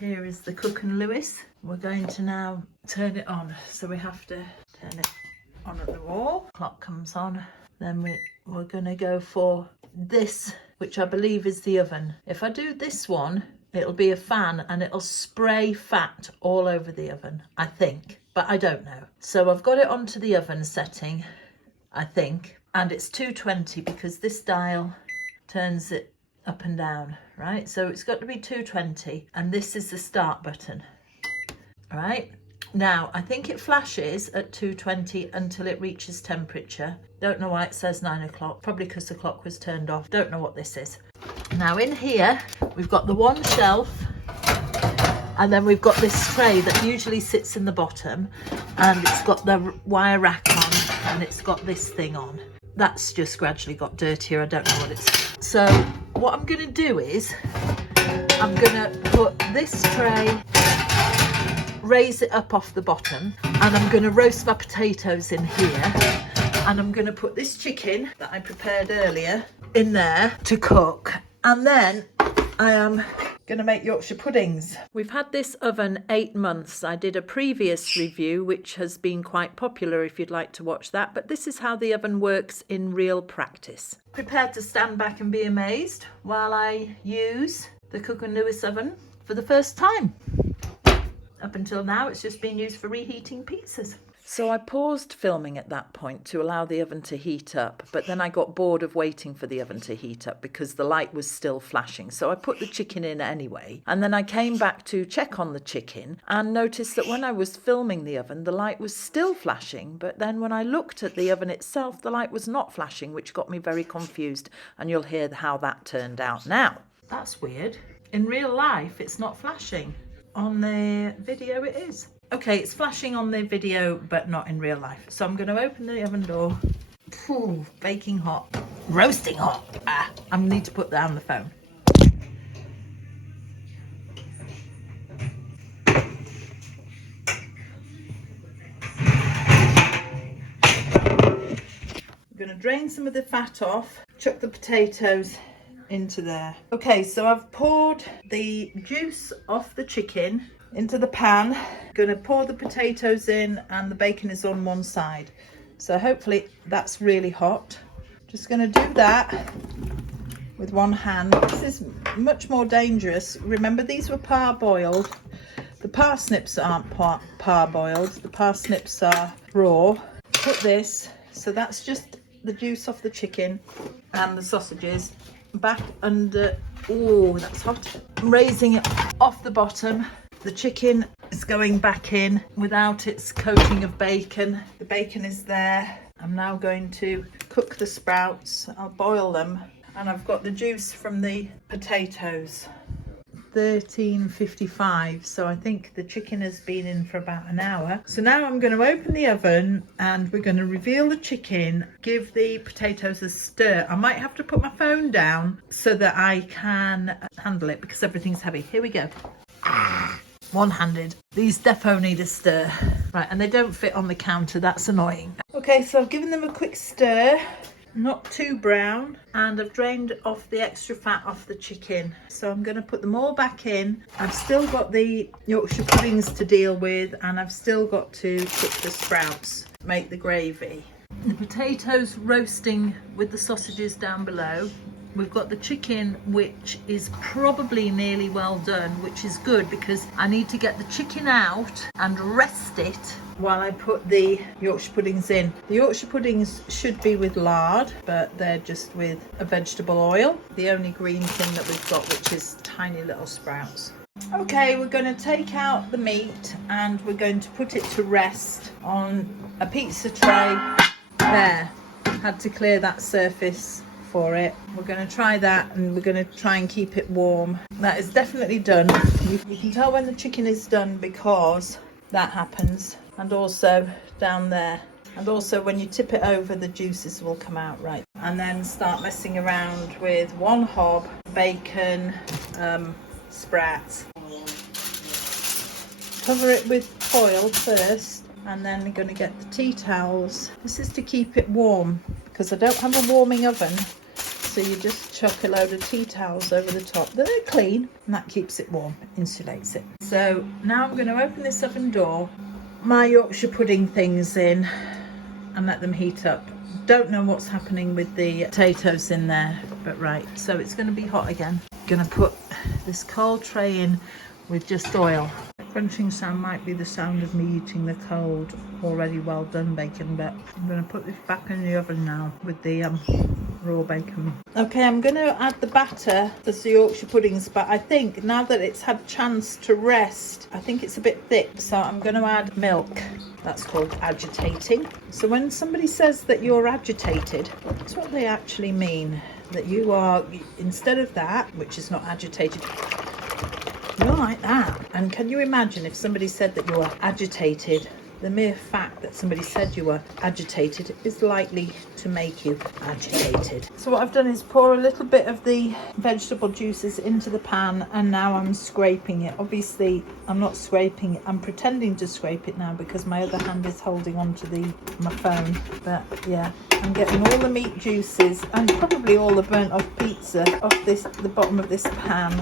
Here is the Cooke Lewis. We're going to now turn it on. So we have to turn it on at the wall. Clock comes on. Then we're going to go for this, which I believe is the oven. If I do this one, it'll be a fan and it'll spray fat all over the oven, I think, but I don't know. So I've got it onto the oven setting, I think, and it's 220 because this dial turns it up and down, right? So it's got to be 220 and this is the start button, all right? Now, I think it flashes at 220 until it reaches temperature. Don't know why it says 9 o'clock, probably because the clock was turned off. Don't know what this is. Now in here, we've got the one shelf and then we've got this tray that usually sits in the bottom and it's got the wire rack on and it's got this thing on. That's just gradually got dirtier, I don't know what it's. So what I'm gonna do is, I'm gonna put this tray, raise it up off the bottom, and I'm gonna roast my potatoes in here, and I'm gonna put this chicken that I prepared earlier in there to cook, and then I am gonna make Yorkshire puddings. We've had this oven 8 months. I did a previous review which has been quite popular if you'd like to watch that, but this is how the oven works in real practice. Prepared to stand back and be amazed while I use the Cooke Lewis oven for the first time. Up until now it's just been used for reheating pizzas. So I paused filming at that point to allow the oven to heat up, but then I got bored of waiting for the oven to heat up because the light was still flashing. So I put the chicken in anyway, and then I came back to check on the chicken and noticed that when I was filming the oven, the light was still flashing, but then when I looked at the oven itself, the light was not flashing, which got me very confused, and you'll hear how that turned out now. That's weird. In real life, it's not flashing. On the video it is. Okay, it's flashing on the video, but not in real life. So I'm going to open the oven door. Ooh, baking hot. Roasting hot. I need to put down the phone. I'm going to drain some of the fat off, chuck the potatoes into there. Okay, so I've poured the juice off the chicken into the pan. Gonna pour the potatoes in and the bacon is on one side. So hopefully that's really hot. Just gonna do that with one hand. This is much more dangerous. Remember, these were parboiled. The parsnips aren't parboiled. The parsnips are raw. Put this, so that's just the juice off the chicken and the sausages back under. Oh, that's hot. I'm raising it off the bottom. The chicken is going back in without its coating of bacon. The bacon is there. I'm now going to cook the sprouts. I'll boil them, and I've got the juice from the potatoes. 13:55, so I think the chicken has been in for about an hour. So now I'm going to open the oven and we're going to reveal the chicken, give the potatoes a stir. I might have to put my phone down so that I can handle it because everything's heavy. Here we go. One-handed. These defo need a stir. Right, and they don't fit on the counter. That's annoying. Okay, so I've given them a quick stir. Not too brown, and I've drained off the extra fat off the chicken. So I'm going to put them all back in. I've still got the Yorkshire puddings to deal with, and I've still got to cook the sprouts, make the gravy. The potatoes roasting with the sausages down below. We've got the chicken, which is probably nearly well done, which is good because I need to get the chicken out and rest it while I put the Yorkshire puddings in. The Yorkshire puddings should be with lard, but they're just with a vegetable oil. The only green thing that we've got, which is tiny little sprouts. Okay, we're going to take out the meat and we're going to put it to rest on a pizza tray. There, had to clear that surface for it. We're going to try that and we're going to try and keep it warm. That is definitely done. You can tell when the chicken is done because that happens, and also down there, and also when you tip it over the juices will come out, right? And then start messing around with one hob, bacon, sprouts. Cover it with foil first, and then we're going to get the tea towels. This is to keep it warm because I don't have a warming oven, so So you just chuck a load of tea towels over the top. They're clean and that keeps it warm, insulates it. So now I'm going to open this oven door, my Yorkshire pudding things in and let them heat up. Don't know what's happening with the potatoes in there, but right, so it's going to be hot again. Going to put this cold tray in with just oil. The crunching sound might be the sound of me eating the cold, already well done bacon, but I'm going to put this back in the oven now with the raw bacon. Okay, I'm going to add the batter to the Yorkshire puddings, but I think now that it's had a chance to rest, I think it's a bit thick, so I'm going to add milk. That's called agitating. So when somebody says that you're agitated, that's what they actually mean. That you are, instead of that, which is not agitated, you're like that. And can you imagine if somebody said that you were agitated? The mere fact that somebody said you were agitated is likely to make you agitated. So what I've done is pour a little bit of the vegetable juices into the pan, and now I'm scraping it. Obviously I'm not scraping it, I'm pretending to scrape it now because my other hand is holding on to my phone. But yeah, I'm getting all the meat juices and probably all the burnt off pizza off the bottom of this pan,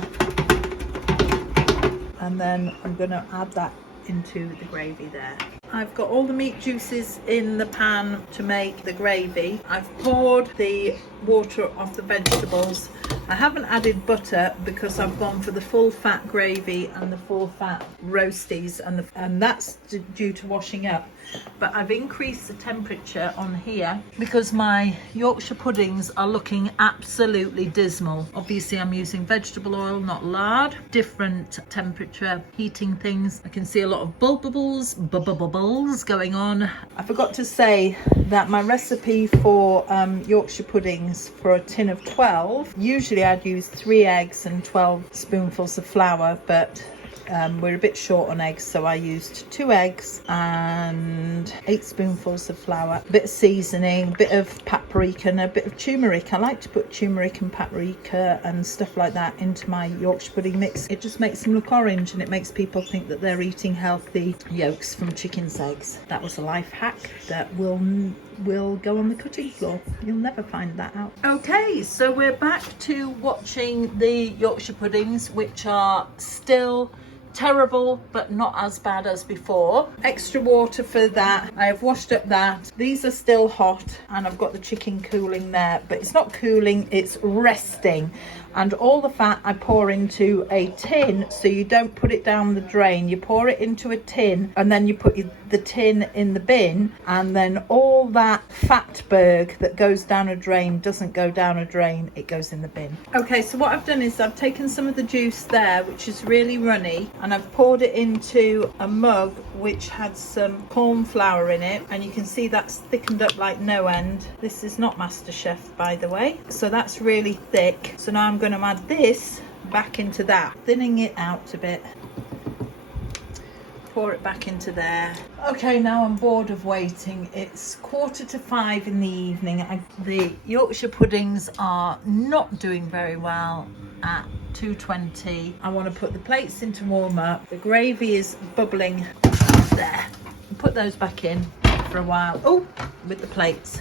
and then I'm going to add that into the gravy there. I've got all the meat juices in the pan to make the gravy. I've poured the water off the vegetables. I haven't added butter because I've gone for the full fat gravy and the full fat roasties, and that's due to washing up. But I've increased the temperature on here because my Yorkshire puddings are looking absolutely dismal. Obviously I'm using vegetable oil, not lard. Different temperature heating things. I can see a lot of bubbles going on. I forgot to say that my recipe for Yorkshire puddings for a tin of 12, usually I'd use 3 eggs and 12 spoonfuls of flour, but we're a bit short on eggs, so I used 2 eggs and 8 spoonfuls of flour, a bit of seasoning, a bit of paprika and a bit of turmeric. I like to put turmeric and paprika and stuff like that into my Yorkshire pudding mix. It just makes them look orange and it makes people think that they're eating healthy yolks from chickens' eggs. That was a life hack that will go on the cutting floor. You'll never find that out. Okay, so we're back to watching the Yorkshire puddings, which are still terrible but not as bad as before. Extra water for that. I have washed up that. These are still hot and I've got the chicken cooling there, but it's not cooling, it's resting. And all the fat I pour into a tin, so you don't put it down the drain. You pour it into a tin and then you put the tin in the bin, and then all that fatberg that goes down a drain doesn't go down a drain, it goes in the bin. Okay, so what I've done is I've taken some of the juice there, which is really runny, and I've poured it into a mug which had some corn flour in it, and you can see that's thickened up like no end. This is not MasterChef, by the way, so that's really thick. So now I'm going to add this back into that, thinning it out a bit. Pour it back into there. Okay, now I'm bored of waiting. It's 4:45 in the evening. The Yorkshire puddings are not doing very well at 2:20. I want to put the plates in to warm up. The gravy is bubbling there. Put those back in for a while. Oh, with the plates.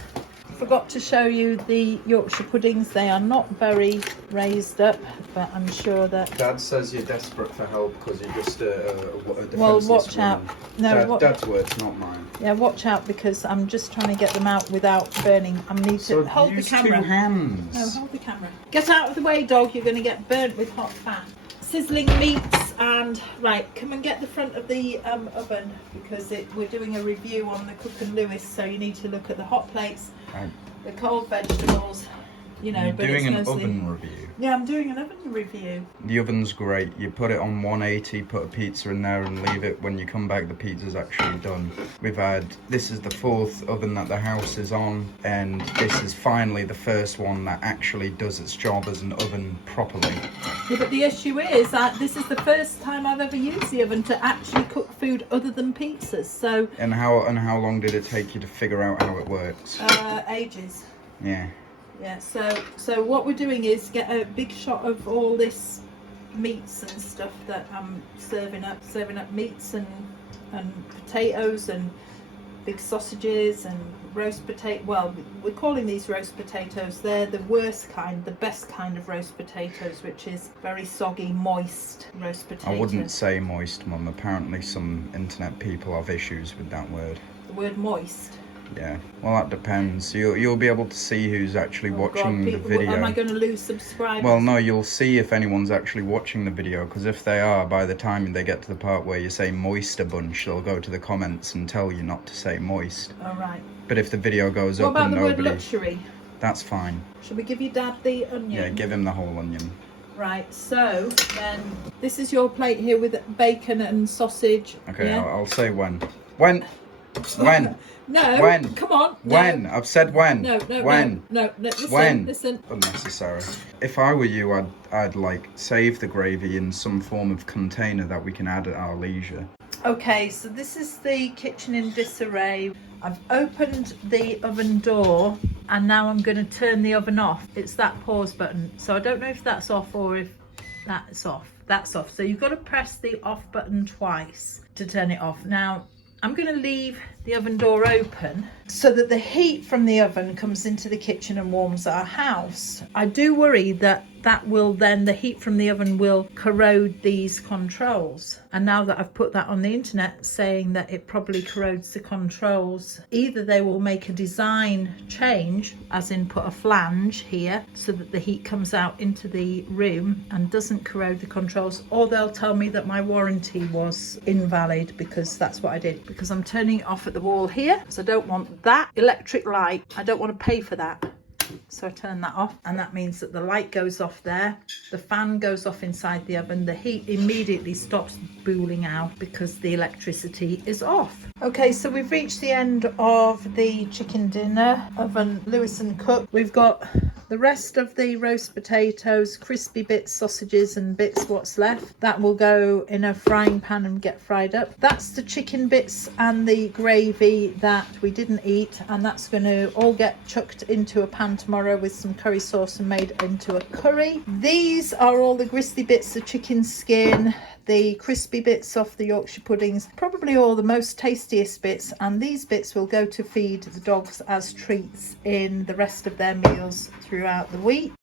Forgot to show you the Yorkshire puddings. They are not very raised up, but I'm sure that Dad says you're desperate for help because you're just a defenseless well, watch woman. out. No, Dad's words, not mine. Yeah, watch out because I'm just trying to get them out without burning. I need to hold the camera. 2 hands. No, hold the camera. Get out of the way, dog. You're going to get burnt with hot fat. Sizzling meats, and right, come and get the front of the oven because we're doing a review on the Cooke Lewis, so you need to look at the hot plates, the cold vegetables, you know. You're but doing it's an mostly... oven review. Yeah, I'm doing an oven review. The oven's great. You put it on 180, put a pizza in there and leave it. When you come back, the pizza's actually done. This is the 4th oven that the house is on, and this is finally the first one that actually does its job as an oven properly. Yeah, but the issue is that this is the first time I've ever used the oven to actually cook food other than pizzas. So. And how long did it take you to figure out how it works? Ages. Yeah. Yeah, so what we're doing is get a big shot of all this meats and stuff that I'm serving up meats and potatoes and big sausages and roast potato. Well, we're calling these roast potatoes. They're the worst kind, the best kind of roast potatoes, which is very soggy, moist roast potatoes. I wouldn't say moist, Mum. Apparently some internet people have issues with that word. The word moist? Yeah, well that depends. You'll be able to see who's actually watching the video. Am I going to lose subscribers? Well, no, you'll see if anyone's actually watching the video, because if they are, by the time they get to the part where you say moist a bunch, they'll go to the comments and tell you not to say moist. All right. But if the video goes What up about and the nobody... word luxury? That's fine. Should we give your dad the onion? Yeah, give him the whole onion. Right, so then this is your plate here with bacon and sausage. Okay, yeah? I'll say when. When? When? No. When? Come on. When? No. I've said when. No. When? No. Listen. When? Listen. Unnecessary. If I were you, I'd like save the gravy in some form of container that we can add at our leisure. Okay, so this is the kitchen in disarray. I've opened the oven door and now I'm going to turn the oven off. It's that pause button. So I don't know if that's off or if that's off. That's off. So you've got to press the off button twice to turn it off. Now, I'm going to leave the oven door open so that the heat from the oven comes into the kitchen and warms our house. I do worry that the heat from the oven will corrode these controls. And now that I've put that on the internet saying that it probably corrodes the controls, either they will make a design change, as in put a flange here so that the heat comes out into the room and doesn't corrode the controls, or they'll tell me that my warranty was invalid because that's what I did. Because I'm turning it off at the wall here, so I don't want that electric light. I don't want to pay for that. So I turn that off, and that means that the light goes off there, the fan goes off inside the oven, the heat immediately stops booling out because the electricity is off. Okay, so we've reached the end of the chicken dinner oven, Lewis and Cooke. We've got the rest of the roast potatoes, crispy bits, sausages and bits what's left. That will go in a frying pan and get fried up. That's the chicken bits and the gravy that we didn't eat, and that's going to all get chucked into a pan tomorrow with some curry sauce and made into a curry. These are all the gristly bits, the chicken skin, the crispy bits off the Yorkshire puddings, probably all the most tastiest bits, and these bits will go to feed the dogs as treats in the rest of their meals throughout the week.